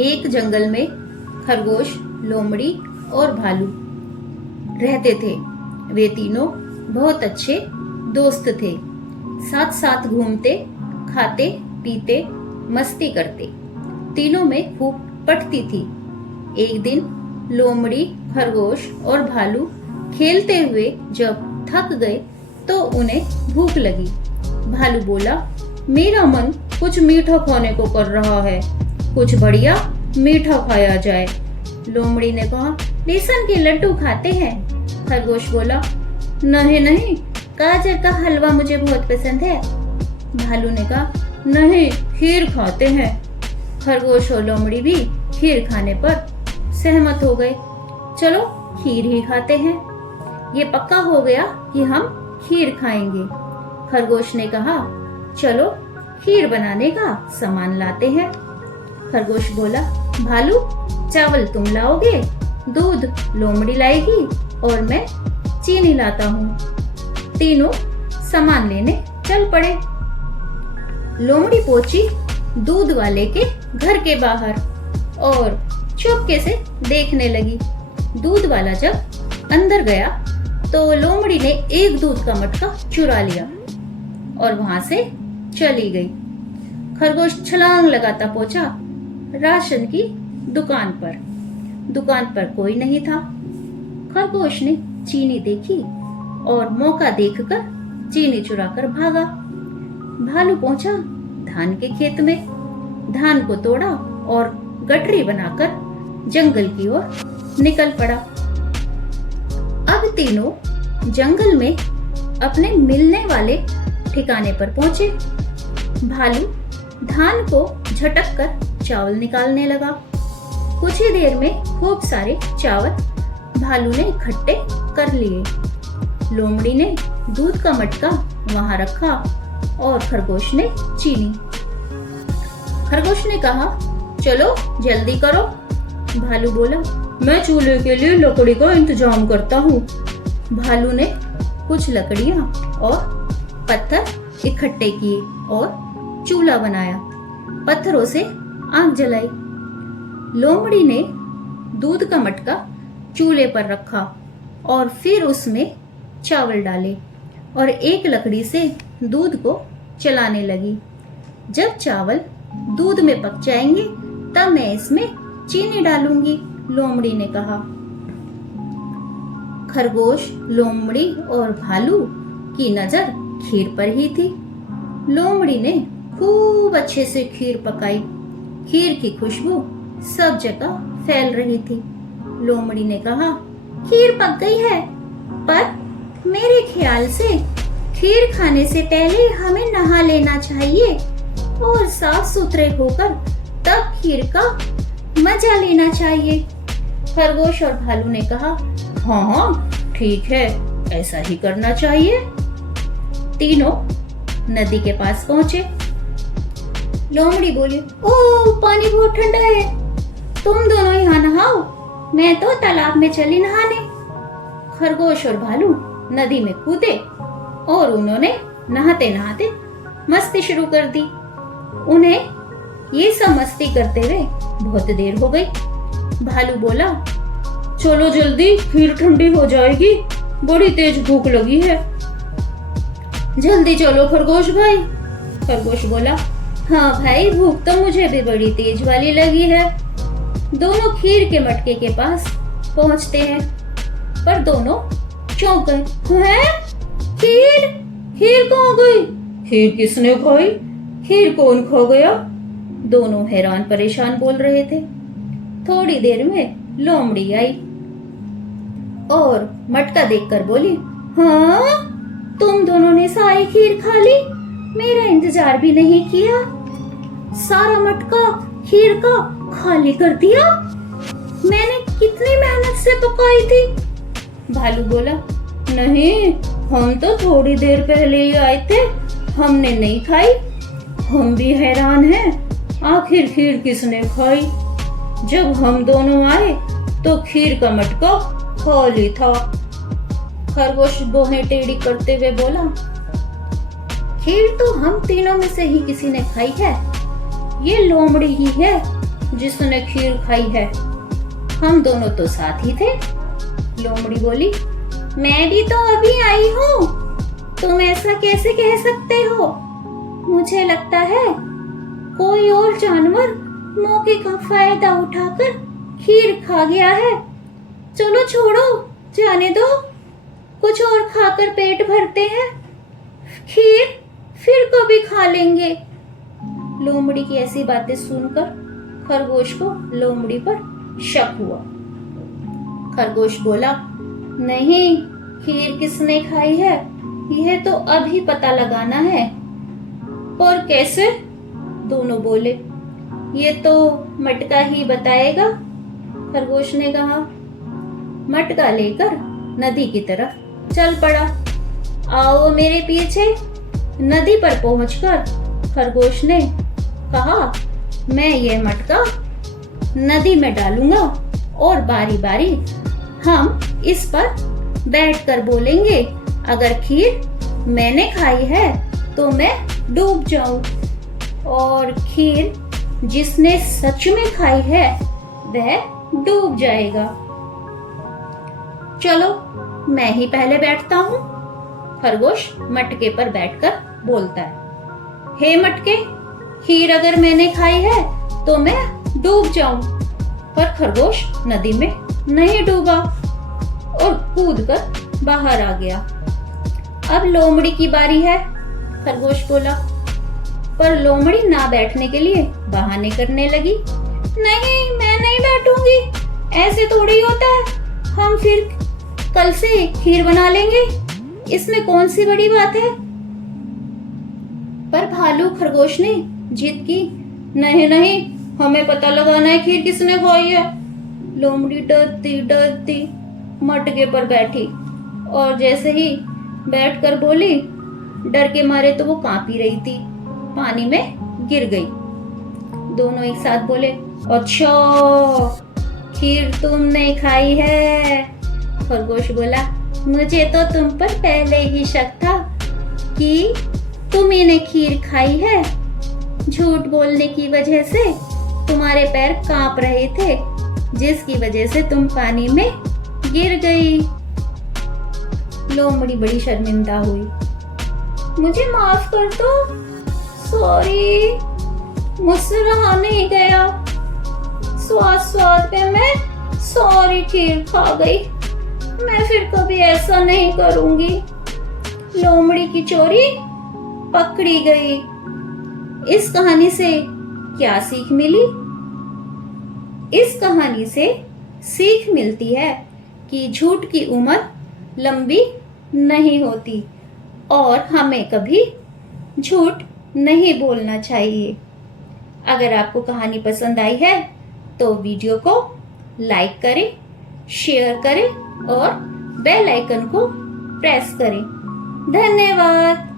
एक जंगल में खरगोश, लोमड़ी और भालू रहते थे। वे तीनों बहुत अच्छे दोस्त थे। साथ साथ घूमते, खाते, पीते, मस्ती करते। तीनों में खूब पटती थी। एक दिन लोमड़ी, खरगोश और भालू खेलते हुए जब थक गए तो उन्हें भूख लगी। भालू बोला, मेरा मन कुछ मीठा खाने को कर रहा है, कुछ बढ़िया मीठा खाया जाए। लोमड़ी ने कहा, बेसन के लड्डू खाते हैं। खरगोश बोला, नहीं नहीं, गाजर का हलवा मुझे बहुत पसंद है। भालू ने कहा, नहीं, खीर खाते हैं। खरगोश और लोमड़ी भी खीर खाने पर सहमत हो गए। चलो खीर ही खाते हैं। ये पक्का हो गया कि हम खीर खाएंगे। खरगोश ने कहा, चलो खीर बनाने का सामान लाते हैं। खरगोश बोला, भालू, चावल तुम लाओगे, दूध लोमड़ी लाएगी और मैं चीनी लाता हूँ। तीनों सामान लेने चल पड़े। लोमड़ी पहुंची दूध वाले के घर के बाहर और चुपके से देखने लगी। दूध वाला जब अंदर गया तो लोमड़ी ने एक दूध का मटका चुरा लिया और वहां से चली गई। खरगोश छलांग लगाता पहुंचा राशन की दुकान पर। दुकान पर कोई नहीं था। खरगोश ने चीनी देखी और मौका देखकर चीनी चुराकर भागा। भालू पहुंचा धान के खेत में, धान को तोड़ा और गठरी बनाकर जंगल की ओर निकल पड़ा। अब तीनों जंगल में अपने मिलने वाले ठिकाने पर पहुंचे। भालू धान को झटक कर चावल निकालने लगा। कुछ ही देर में खूब सारे चावल भालू ने इकट्ठे कर लिए। लोमड़ी ने दूध का मटका वहां रखा और खरगोश ने चीनी। खरगोश ने कहा, चलो जल्दी करो। भालू बोला, मैं चूल्हे के लिए लकड़ी का इंतजाम करता हूँ। भालू ने कुछ लकड़ियाँ और पत्थर इकट्ठे किए और चूल्हा बनाया। पत्थरों से आग जलाई। लोमड़ी ने दूध का मटका चूल्हे पर रखा और फिर उसमें चावल डाले और एक लकड़ी से दूध को चलाने लगी। जब चावल दूध में पक जाएंगे तब मैं इसमें चीनी डालूंगी, लोमड़ी ने कहा। खरगोश, लोमड़ी और भालू की नजर खीर पर ही थी। लोमड़ी ने खूब अच्छे से खीर पकाई। खीर की खुशबू सब जगह फैल रही थी। लोमड़ी ने कहा, खीर पक गई है, पर मेरे ख्याल से खीर खाने से पहले हमें नहा लेना चाहिए और साफ सुथरे होकर तब खीर का मजा लेना चाहिए। खरगोश और भालू ने कहा, हाँ हाँ ठीक है, ऐसा ही करना चाहिए। तीनों नदी के पास पहुंचे। लोमड़ी बोली, ओ पानी बहुत ठंडा है, तुम दोनों यहाँ नहाओ, मैं तो तालाब में चली नहाने। खरगोश और भालू नदी में कूदे और उन्होंने नहाते नहाते मस्ती शुरू कर दी। उन्हें ये सब मस्ती करते हुए बहुत देर हो गई। भालू बोला, चलो जल्दी, खीर ठंडी हो जाएगी, बड़ी तेज भूख लगी है। जल्दी चलो खरगोश भाई। खरगोश बोला, हाँ भाई, भूख तो मुझे भी बड़ी तेज वाली लगी है। दोनों खीर के मटके के पास पहुंचते हैं, पर दोनों चौंक गए। हैं? खीर? खीर कहाँ गई? खीर किसने खाई? खीर कौन खा गया? दोनों हैरान परेशान बोल रहे थे। थोड़ी देर में लोमड़ी आई और मटका देखकर बोली, हाँ, तुम दोनों ने सारी खीर खा ली, मेरा इंतजार भी नहीं किया, सारा मटका खीर का खाली कर दिया। मैंने कितनी मेहनत से पकाई थी। भालू बोला, नहीं, हम तो थोड़ी देर पहले ही आए थे, हमने नहीं खाई। हम भी हैरान हैं, आखिर खीर किसने खाई? जब हम दोनों आए तो खीर का मटका खाली था। खरगोश भौहें टेढ़ी करते हुए बोला, खीर तो हम तीनों में से ही किसी ने खाई है। ये लोमड़ी ही है जिसने खीर खाई है? हम दोनों तो साथ ही थे। लोमड़ी बोली, मैं भी तो अभी आई हूँ, तुम ऐसा कैसे कह सकते हो? मुझे लगता है कोई और जानवर मौके का फायदा उठाकर खीर खा गया है। चलो छोड़ो, जाने दो, कुछ और खाकर पेट भरते हैं, खीर फिर कभी खा लेंगे। लोमड़ी की ऐसी बातें सुनकर खरगोश को लोमड़ी पर शक हुआ। खरगोश बोला, नहीं, खीर किसने खाई है यह तो अभी पता लगाना है। पर कैसे? दोनों बोले, ये तो मटका ही बताएगा। खरगोश ने कहा। मटका लेकर नदी की तरफ चल पड़ा। आओ मेरे पीछे। नदी पर पहुंचकर खरगोश ने कहा, मैं ये मटका नदी में डालूंगा और बारी बारी हम इस पर बैठकर बोलेंगे, अगर खीर मैंने खाई है तो मैं डूब जाऊं, और खीर जिसने सच में खाई है वह डूब जाएगा। चलो मैं ही पहले बैठता हूँ। खरगोश मटके पर बैठकर बोलता है, हे मटके, खीर अगर मैंने खाई है तो मैं डूब जाऊं। पर खरगोश नदी में नहीं डूबा और कूदकर बाहर आ गया। अब लोमड़ी की बारी है। खरगोश बोला। पर लोमड़ी ना बैठने के लिए बहाने करने लगी। नहीं, मैं नहीं बैठूंगी, ऐसे थोड़ी होता है, हम फिर कल से खीर बना लेंगे, इसमें कौन सी बड़ी बात है। पर भालू खरगोश ने जिद की, नहीं नहीं, हमें पता लगाना है खीर किसने खाई है। लोमड़ी डरती डरती मटके पर बैठी और जैसे ही बैठकर बोली, डर के मारे तो वो कांप ही रही थी, पानी में गिर गई। दोनों एक साथ बोले, अच्छा, खीर तुमने खाई है। खरगोश बोला, मुझे तो तुम पर पहले ही शक था कि तुम्ही ने खीर खाई है। झूठ बोलने की वजह से तुम्हारे पैर कांप रहे थे, जिसकी वजह से तुम पानी में गिर गई। लोमड़ी बड़ी शर्मिंदा हुई। मुझे माफ कर दो, सॉरी, मुझसे रहा नहीं गया, स्वाद स्वाद पे मैं सॉरी खीर खा गई, मैं फिर कभी ऐसा नहीं करूंगी। लोमड़ी की चोरी पकड़ी गई। इस कहानी से क्या सीख मिली? इस कहानी से सीख मिलती है कि झूठ की उम्र लंबी नहीं होती और हमें कभी झूठ नहीं बोलना चाहिए। अगर आपको कहानी पसंद आई है तो वीडियो को लाइक करें, शेयर करें और बेल आइकन को प्रेस करें। धन्यवाद।